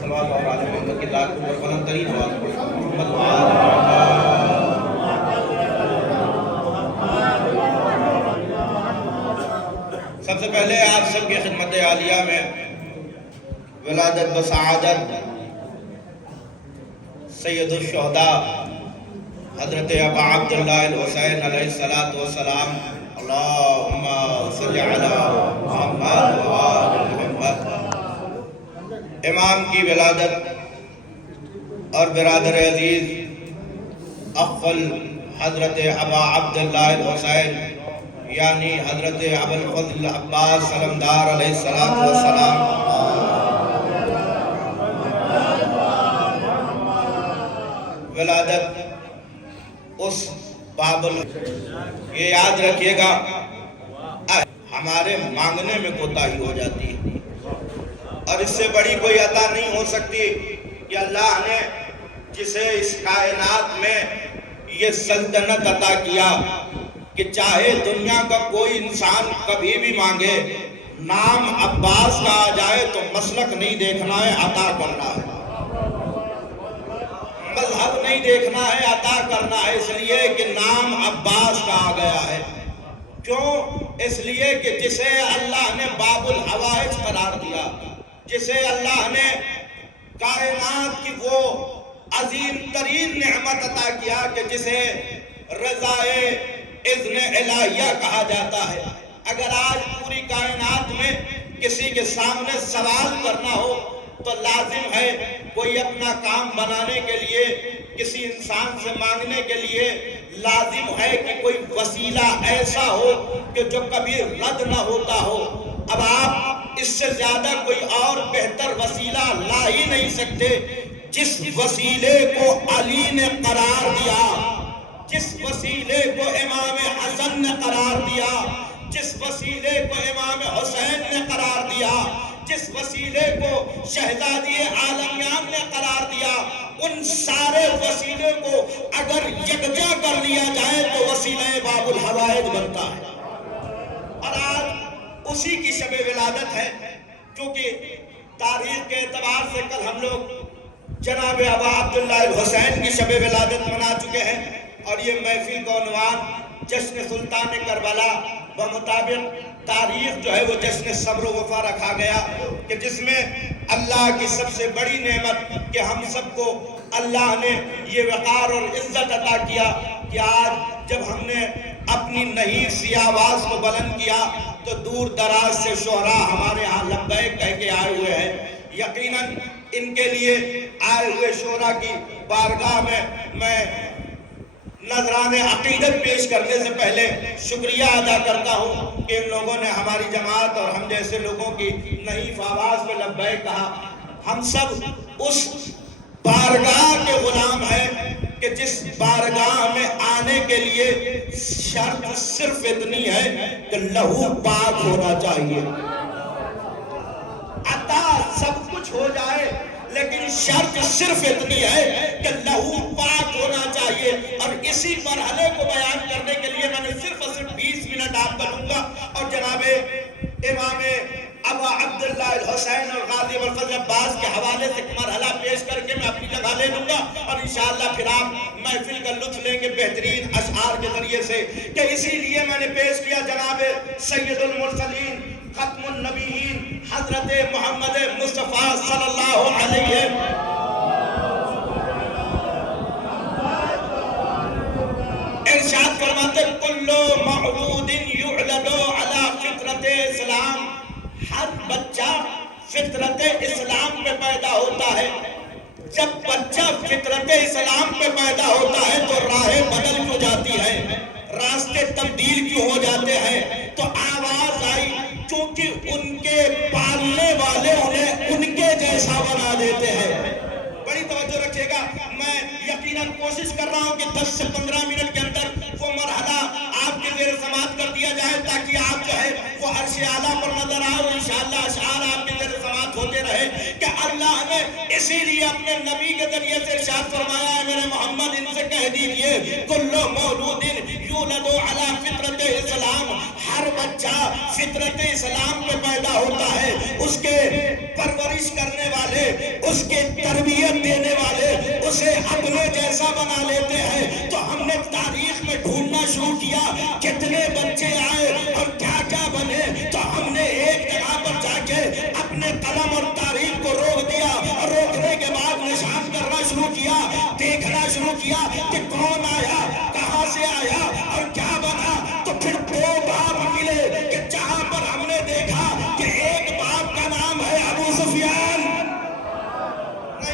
صلوات اور آل محمد کی لاکھ پر بلند ترین آواز محمد سب سے پہلے آپ سب کی خدمت عالیہ میں ولادت بسعادت سید الشہداء حضرت ابا عبداللہ الحسین علیہ السلام اللہم صلی علی محمد و آل محمد امام کی ولادت اور برادر عزیز افضل حضرت ابا عبداللہ الحسین یعنی حضرت ابو الفضل عباس سلمدار علیہ السلام ولادت اس بابل یہ یاد رکھیے گا ہمارے مانگنے میں کوتاہی ہو جاتی ہے اور اس سے بڑی کوئی عطا نہیں ہو سکتی کہ اللہ نے جسے اس کائنات میں یہ سلطنت عطا کیا کہ چاہے دنیا کا کوئی انسان کبھی بھی مانگے نام عباس کا آ جائے تو مسلک نہیں دیکھنا ہے عطا کرنا ہے، مذہب نہیں دیکھنا ہے عطا کرنا ہے، اس لیے کہ نام عباس کا آ گیا ہے۔ کیوں؟ اس لیے کہ جسے اللہ نے باب الحوائج قرار دیا، جسے اللہ نے کائنات کی وہ عظیم ترین نعمت عطا کیا کہ جسے رضائے اذن الہیہ کہا جاتا ہے۔ اگر آج پوری کائنات میں کسی کے سامنے سوال کرنا ہو تو لازم ہے کوئی اپنا کام بنانے کے لیے کسی انسان سے مانگنے کے لیے لازم ہے کہ کوئی وسیلہ ایسا ہو کہ جو کبھی رد نہ ہوتا ہو۔ اب آپ اس سے زیادہ کوئی اور بہتر وسیلہ لا ہی نہیں سکتے۔ جس وسیلے کو علی نے قرار دیا، جس وسیلے کو امام حسن نے قرار دیا، جس وسیلے کو امام حسین نے قرار دیا، جس وسیلے کو شہزادی عالمیان نے قرار دیا، ان سارے وسیلے کو اگر یکجا کر لیا جائے تو وسیلہ باب الحوائج بنتا ہے۔ اور آج اسی کی شب ولادت ہے، کیونکہ تاریخ کے اعتبار سے کل ہم لوگ جناب ابا عبداللہ الحسین کی شب ولادت منا چکے ہیں، اور یہ محفل کا عنوان جشن سلطان کربلا بمطابق تاریخ جو ہے وہ جشن صبر و وفا رکھا گیا کہ جس میں اللہ کی سب سے بڑی نعمت کہ ہم سب کو اللہ نے یہ وقار اور عزت عطا کیا کہ آج جب ہم نے اپنی نحیف سی آواز کو بلند کیا تو دور دراز سے شہراء ہمارے ہاں لبیک کہہ کے آئے ہوئے ہیں۔ یقیناً ان کے لیے آئے ہوئے شہراء کی بارگاہ میں نذران عقیدت پیش کرنے سے پہلے شکریہ ادا کرتا ہوں کہ ان لوگوں نے ہماری جماعت اور ہم جیسے لوگوں کی نحیف آواز میں لبیک کہا۔ ہم سب اس بارگاہ کے غلام ہیں کہ جس بارگاہ میں آنے کے لیے شرط صرف اتنی ہے کہ لہو پاک ہونا چاہیے۔ عطا سب کچھ ہو جائے لیکن شرط صرف اتنی ہے کہ لہو پاک ہونا چاہیے۔ اور اسی مرحلے کو بیان کرنے کے لیے میں نے صرف 20 منٹ آپ کا لوں گا اور جناب امام ابا عبداللہ الحسین اور غازی ابو الفضل عباس کے حوالے سے مرحلہ پیش کر کے میں اپنی جگہ لے لوں گا، اور انشاءاللہ پھر آپ محفل کا لطف لیں گے بہترین اشعار کے ذریعے سے کہ اسی لیے میں نے پیش کیا جناب سید المرسلین ختم النبیین حضرت محمد مصطفیٰ صلی اللہ علیہ ارشاد فرماتے کل مولود یولد علی فطرت اسلام، ہر بچہ فطرت اسلام پہ پیدا ہوتا ہے۔ جب بچہ فطرت اسلام پہ پیدا ہوتا ہے تو راہیں بدل کیوں جاتی ہے، راستے تبدیل کیوں ہو جاتے ہیں؟ تو آواز آئی کیونکہ ان کے پالنے والے انہیں ان کے جیسا بنا دیتے ہیں۔ بڑی توجہ رکھیے گا، میں یقیناً کوشش کر رہا ہوں کہ 10 سے 15 منٹ کے اندر وہ مرحلہ آپ کے زیر سماعت کر دیا جائے تاکہ آپ جو ہے وہ عرش اعلیٰ پر نظر آئے اور انشاءاللہ اشعار آپ کے زیر سماعت ہوتے رہے کہ اللہ نے اسی لیے اپنے نبی کے ذریعے سے ارشاد فرمایا ہے میرے محمد ان سے کہہ دیجئے کل مولود یولد علی فطرت اسلام، ہر بچہ فطرت اسلام پہ پیدا ہوتا ہے، اس کے پرورش کرنے والے، اس کے تربیت دینے والے اسے اپنے جیسا بنا لیتے ہیں۔ تو ہم نے تاریخ میں ڈھونڈنا شروع کیا کتنے بچے آئے اور کیا کیا بنے، تو ہم نے ایک جگہ پر جا کے اپنے قلم اور تاریخ کو روک دیا، اور روکنے کے بعد نشان کرنا شروع کیا، دیکھنا شروع کیا کہ کون آیا، کہاں سے آیا اور کیا بنا۔ تو پھر دو باپ ملے کہ جہاں پر ہم نے دیکھا کہ ایک باپ کا نام ہے ابو سفیان۔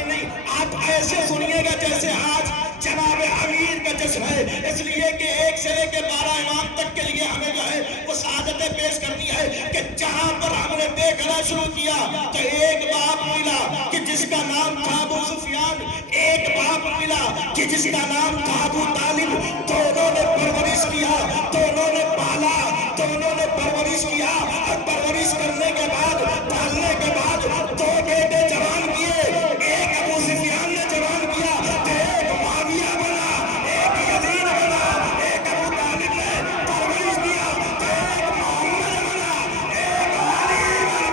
نہیں، آپ ایسے سنیے گا جیسے آج جناب امیر کا جشن ہے، اس لیے کہ 1 سے لے کے 12 امام تک کے لیے ہمیں جو ہے وہ سعادتیں پیش کرنی ہے کہ جہاں پر ہم نے دیکھنا شروع کیا تو ایک باپ ملا کہ جس کا نام تھا ابو سفیان، ایک باپ ملا کہ جس کا نام تھا ابو طالب۔ دونوں نے پرورش کیا، دونوں نے پالا، دونوں نے پرورش کیا، اور پرورش کرنے کے بعد، پالنے کے بعد 2 بیٹے جوان کیے، ایک ابو سفیان نے جوان کیا تو ایک معاویہ بنا، ایک یزید بنا، ایک ابو طالب نے پرورش کیا تو ایک محمد بنا، ایک علی بنا۔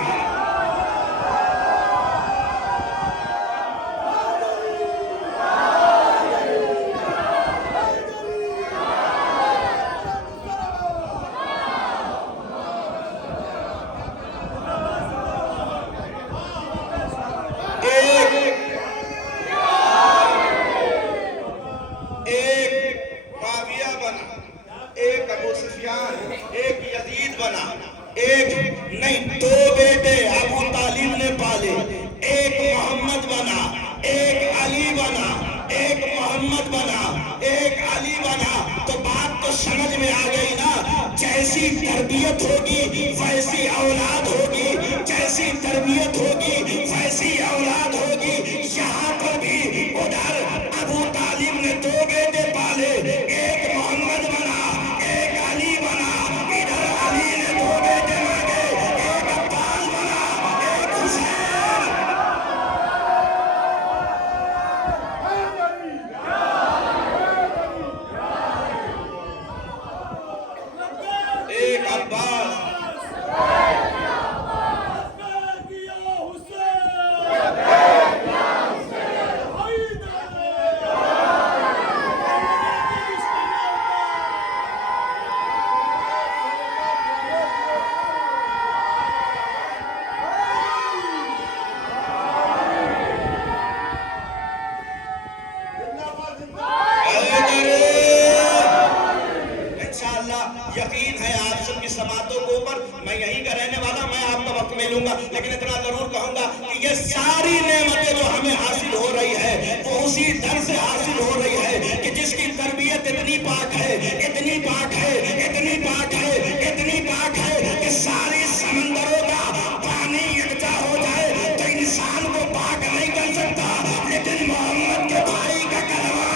ایک معاویہ بنا، ایک ابو سفیان، ایک یزید بنا، ایک نہیں 2 بیٹے ابو طالب نے پالے، ایک محمد بنا، ایک علی بنا، ایک محمد بنا، ایک علی بنا۔ تو بات تو سمجھ میں آ گئی نا، جیسی تربیت ہوگی ویسی اولاد ہوگی، جیسی تربیت ہوگی ویسی اولاد ہوگی۔ یہاں پر بھی ادھر ابو طالب نے 2 بیٹے پالے، ایک محمد بنا، ایک علی بنا، ادھر علی نے 2 بیٹے مانگے، ایک عباس بنا، ایک حسین۔ ایک عباس، یقین ہے آپ سب کی سماعتوں کے اوپر میں یہیں کا رہنے والا، میں آپ کا وقت میں لوں گا، لیکن اتنا ضرور کہوں گا کہ یہ ساری نعمتیں جو ہمیں حاصل ہو رہی ہے وہ اسی در سے حاصل ہو رہی ہے کہ جس کی تربیت اتنی پاک ہے، اتنی پاک ہے، اتنی پاک ہے، اتنی پاک ہے کہ ساری سمندروں کا پانی یکجا ہو جائے تو انسان کو پاک نہیں کر سکتا، لیکن محمد کے بھائی کا کلمہ،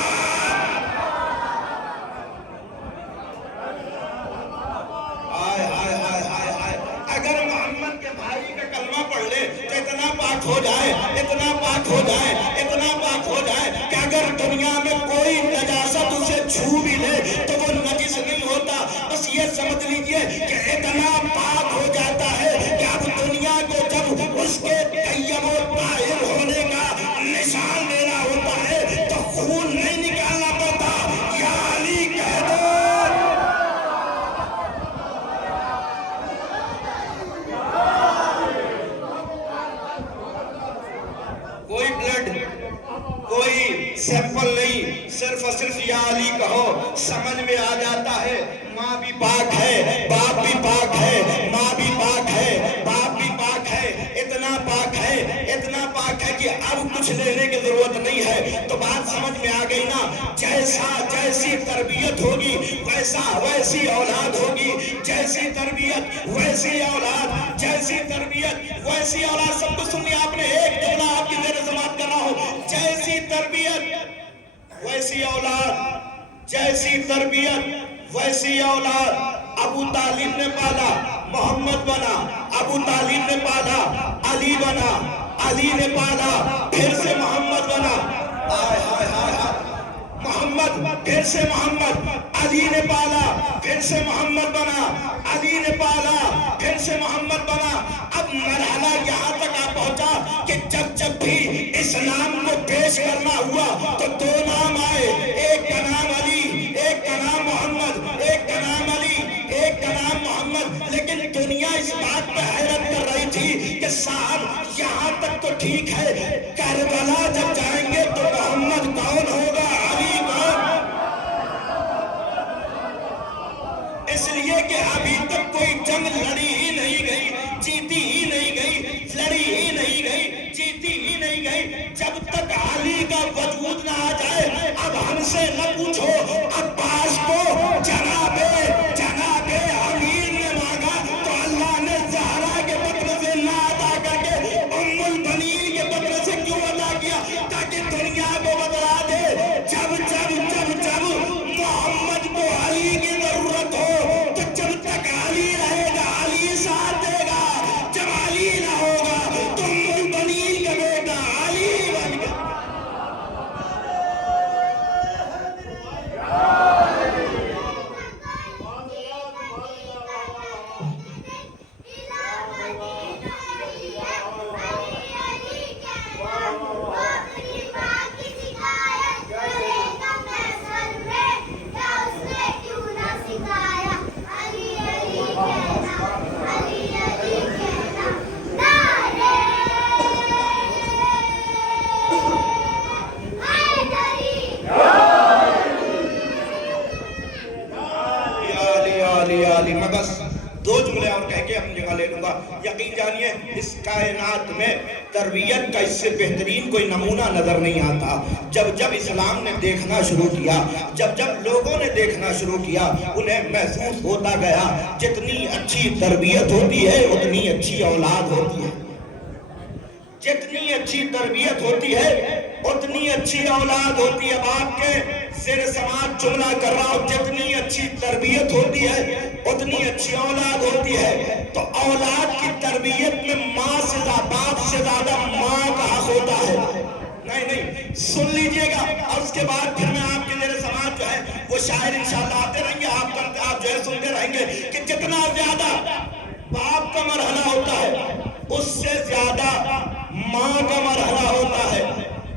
اگر محمد کے بھائی کا کلمہ پڑھ لے تو اتنا پاک ہو جائے، اتنا پاک ہو جائے، اتنا پاک ہو جائے کہ اگر دنیا میں کوئی نجاست اسے چھو بھی لے تو وہ نجس نہیں ہوتا۔ بس یہ سمجھ لیجئے کہ اتنا پاک ہو جاتا ہے کہ اب دنیا کو جب اس کے طیب و طاہر ہونے کا نشان دینا ہوتا ہے تو خون نہیں نکالنا پڑتا، یا علی کہہ دو۔ کوئی بلڈ، کوئی سیمپل نہیں، صرف اور صرف یا علی کہو، سمجھ میں آ جاتا ہے۔ ماں بھی پاک ہے، باپ بھی پاک ہے، ماں بھی پاک ہے، باپ بھی پاک ہے، اتنا پاک ہے، اتنا پاک ہے کہ اب کچھ لینے کی ضرورت نہیں ہے۔ تو بات سمجھ میں آ گئی نا، جیسی تربیت ہوگی ویسی اولاد ہوگی، جیسی تربیت ویسی اولاد، جیسی تربیت ویسی اولاد۔ سب کو سنیے، آپ نے ایک جملہ آپ کی زیر سماعت کرنا ہو، جیسی تربیت ویسی اولاد، جیسی تربیت ویسی اولاد۔ ابو طالب نے پالا، محمد بنا، ابو طالب نے پالا، علی بنا، علی نے پالا، پھر سے محمد بنا، آئے آئے آئے آئے، محمد محمد، پھر سے محمد، علی نے پالا، پھر سے محمد بنا، علی نے پالا، پھر سے محمد بنا۔ اب مرحلہ یہاں تک آ پہنچا کہ جب بھی اسلام کو پیش کرنا ہوا تو دو نام آئے، ایک کا نام علی، ایک کا نام محمد، ایک کا نام علی، ایک کا نام محمد۔ لیکن دنیا اس بات پہ حیرت کر رہی تھی کہ صاحب یہاں تک تو ٹھیک ہے، کربلا جب جائیں گے تو محمد کون ہوگا، علی کون؟ اس لیے کہ ابھی تک کوئی جنگ لڑی ہی نہیں گئی، جیتی ہی نہیں گئی، لڑی ہی نہیں گئی، جیتی ہی نہیں گئی۔ جب تک علی کا وجود نہ آ جائے، اب ہم سے نہ پوچھو عباس کو جناب امیر نے مانگا تو اللہ نے زہرا کے بدلے سے نہ عطا کر کے ام البنین کے بدلے سے کیوں عطا کیا؟ تاکہ دنیا کو بتلا دے جب محمد کو علی کی ضرورت ہو تو جب تک علی رہے گا علی ساتھ دے گا، جب علی نہ ہوگا تو ام البنین کا بیٹا علی بن گیا۔ میں بس دو جملے اور کہہ کے اپنی جگہ لے لوں گا۔ یقین جانیے اس کائنات میں تربیت کا اس سے بہترین کوئی نمونہ نظر نہیں آتا۔ جب اسلام نے دیکھنا شروع کیا، جب لوگوں نے دیکھنا شروع کیا، انہیں محسوس ہوتا گیا جتنی اچھی تربیت ہوتی ہے اتنی اچھی اولاد ہوتی ہے، جتنی اچھی تربیت ہوتی ہے اتنی اچھی اولاد ہوتی ہے۔ اب آپ کے زیر سماعت جملہ کر رہا ہوں، جتنی اچھی تربیت ہوتی ہے اتنی اچھی اولاد ہوتی ہے۔ تو اولاد کی تربیت میں ماں سے باپ سے زیادہ ماں کا حق ہوتا ہے۔ نہیں سن لیجئے گا، اور اس کے بعد پھر میں آپ کے زیر سماعت جو ہے وہ شاعر انشاءاللہ آتے رہیں گے، آپ جو ہے سنتے رہیں گے کہ جتنا زیادہ باپ کا مرحلہ ہوتا ہے اس سے زیادہ ماں کا مرحلہ ہوتا ہے۔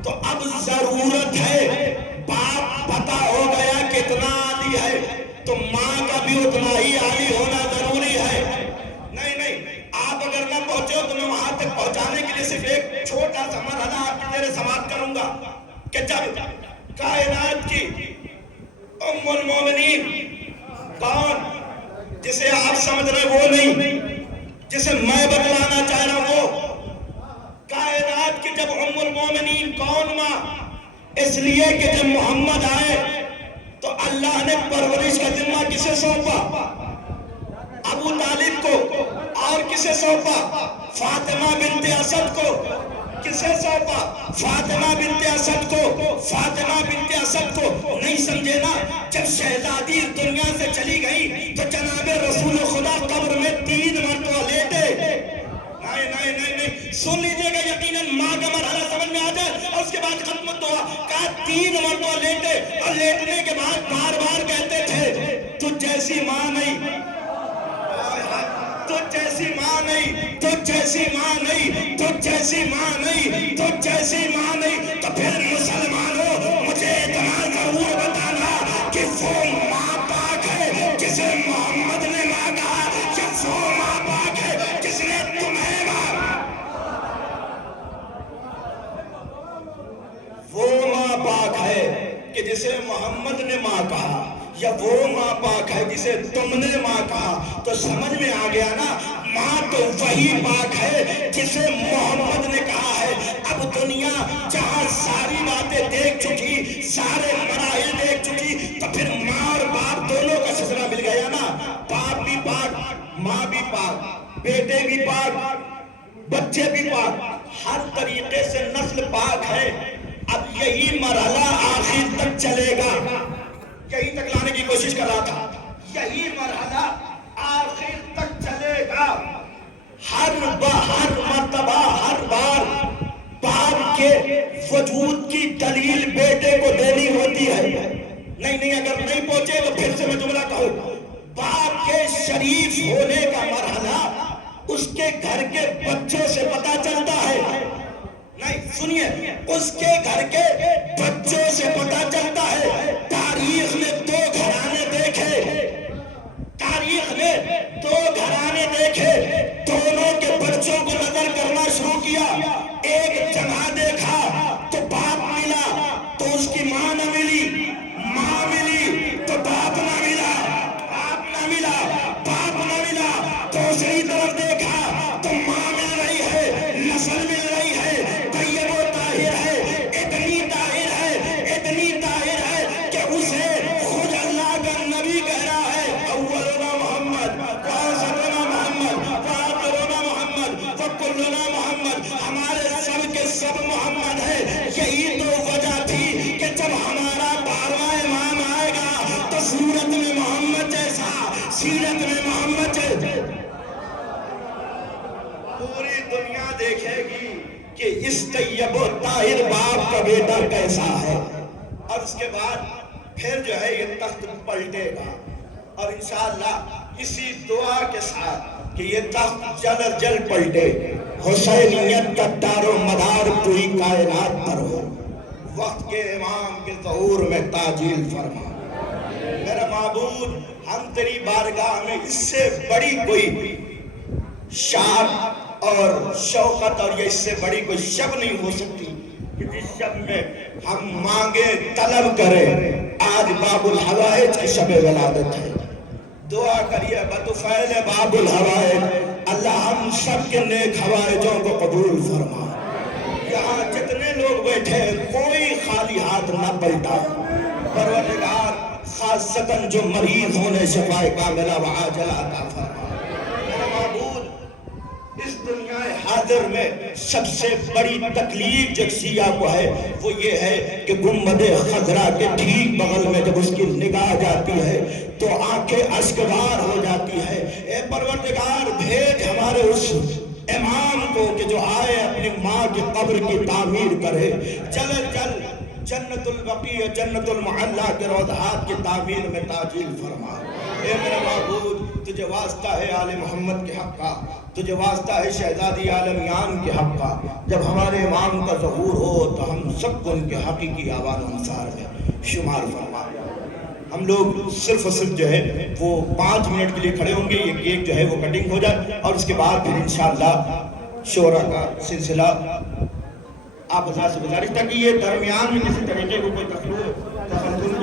تو اب ضرورت ہے، باپ پتہ ہو گیا کتنا عالی ہے تو ماں کا بھی اتنا ہی عالی ہونا ضروری ہے۔ نہیں آپ اگر نہ پہنچے تو میں وہاں تک پہنچانے کے لیے صرف ایک چھوٹا سا مرحلہ آپ کی زیر سماعت کروں گا کہ جب کائنات کی ام المومنین کون، جسے آپ سمجھ رہے وہ نہیں، جسے میں بتلانا چاہ رہا ہوں وہ کائنات کی جب ام المومنین کون ماں، اس لیے کہ جب محمد آئے تو اللہ نے پرورش کا ذمہ کسے سونپا؟ ابو طالب کو۔ اور کسے سونپا؟ فاطمہ بنت اسد کو۔ کسے سونپا؟ فاطمہ بنت اسد کو۔ فاطمہ بنت اسد کو نہیں سمجھے نا؟ جب شہزادی دنیا سے چلی گئی تو جناب رسول خدا قبر میں 3 مرتبہ لیٹے۔ نہیں سن لیجئے گا، یقیناً ماں کا مرحلہ سمجھ میں آ جائے اور اس کے بعد ختم دعا کہا 3 مرتبہ لیٹے، اور لیٹنے کے بعد بار بار کہتے تھے تجھ جیسی ماں نہیں، تجھ جیسی ماں نہیں، تجھ جیسی ماں نہیں، تجھ جیسی ماں نہیں، تجھ جیسی ماں نہیں۔ تو پھر مسلمانوں مجھے اتنا ضرور بتانا کہ وہ ماں پاک ہے جسے محمد نے ماں کہا، یا وہ ماں پاک ہے جس نے تمہیں ماں؟ وہ ماں پاک ہے کہ جسے محمد نے ماں کہا، یا وہ ماں پاک ہے جسے تم نے ماں کہا؟ تو سمجھ میں آ گیا نا، ماں تو وہی پاک ہے جسے محمد نے کہا ہے۔ اب دنیا جہاں ساری باتیں دیکھ چکی، سارے مراحل دیکھ چکی، تو پھر ماں اور باپ دونوں کا سلسلہ مل گیا نا۔ باپ بھی پاک، ماں بھی پاک، بیٹے بھی پاک، بچے بھی پاک، ہر طریقے سے نسل پاک ہے۔ اب یہی مرحلہ آخر تک چلے گا، یہی تک لانے کی کوشش کر رہا تھا، یہی مرحلہ آخر تک چلے گا۔ ہر مرتبہ، ہر بار باپ کے وجود کی دلیل بیٹے کو دینی ہوتی ہے۔ نہیں اگر نہیں پہنچے تو پھر سے میں جملہ کہوں، باپ کے شریف ہونے کا مرحلہ اس کے گھر کے بچوں سے پتہ چلتا ہے. نہیں سنیے، اس کے گھر کے بچوں سے پتہ چلتا ہے. تاریخ نے دو گھرانے دیکھے، تاریخ نے دو گھرانے دیکھے، دونوں کے بچوں کو نظر کرنا شروع کیا. ایک جگہ دیکھا تو باپ ملا تو اس کی ماں نہ ملی، ماں ملی تو باپ نہ ملا، باپ نہ ملا، باپ نہ ملا. دوسری طرف دیکھا تو ماں مل رہی ہے، نسل مل رہی ہے، طیب و طاہر ہے، اتنی طاہر ہے، اتنی طاہر ہے کہ اسے خود اللہ کا نبی کہہ رہا ہے، اولنا محمد وآخرنا محمد وآخرنا محمد وکلنا محمد، ہمارے سب کے سب محمد ہے. یہی تو وجہ تھی کہ جب ہمارا 12واں امام آئے گا تو صورت میں محمد جیسا، سیرت میں محمد جیسا. پوری دنیا دیکھے گی کہ اس طیب و طاہر باپ کا بیٹا کیسا ہے. اور اس کے بعد پھر جو ہے یہ تخت پلٹے گا، اور انشاءاللہ اسی دعا کے ساتھ کہ یہ تخت جلد جلد پلٹے، حسینیت کا دار و مدار پوری کائنات پر ہو، وقت کے امام کے ظہور میں تعجیل فرما. میرا معبود، ہم تیری بارگاہ میں اس سے بڑی کوئی شان اور شوقت اور یہ اس سے بڑی کوئی شب نہیں ہو سکتی کہ جس شب میں ہم مانگے طلب کریں. آج باب الحوائج کی شب ولادت ہے. دعا کریے بطفیل باب الحوائج، اللہ ہم سب کے نیک حوائجوں کو قبول فرما. یہاں جتنے لوگ بیٹھے کوئی خالی ہاتھ نہ پلٹا. پروردگار خاصتاً جو مریض ہونے شفائے کاملہ وعاجلہ عطا فرما. میرا معبود، اس دنیا حاضر میں سب سے بڑی تکلیف جو شیعہ کو ہے وہ یہ ہے کہ گنبد خضرا کے ٹھیک بغل میں جب اس کی نگاہ جاتی ہے تو آنکھیں اشکبار ہو جاتی ہے. اے پروردگار، بھیج ہمارے اس امام کو کہ جو آئے اپنی ماں کی قبر کی تعمیر کرے. جلد جلد جنت البقیع جنت المعلا کے روضات کی تعمیر میں تعجیل فرما. اے میرا معبود، تجھے واسطہ ہے آل محمد کے حق کا، تجھے واسطہ ہے شہزادی عالمیان کے حق کا. جب ہمارے امام کا ظہور ہو تو ہم سب کو ان کے حقیقی آواز و انصار میں شمار فرما. ہم لوگ صرف اور صرف جو ہے وہ 5 منٹ کے لیے کھڑے ہوں گے. یہ کیک جو ہے وہ کٹنگ ہو جائے اور اس کے بعد پھر انشاءاللہ شورا کا سلسلہ. آپ حضرات سے گزارش تھا کہ یہ درمیان میں کسی طریقے کو کوئی تخلص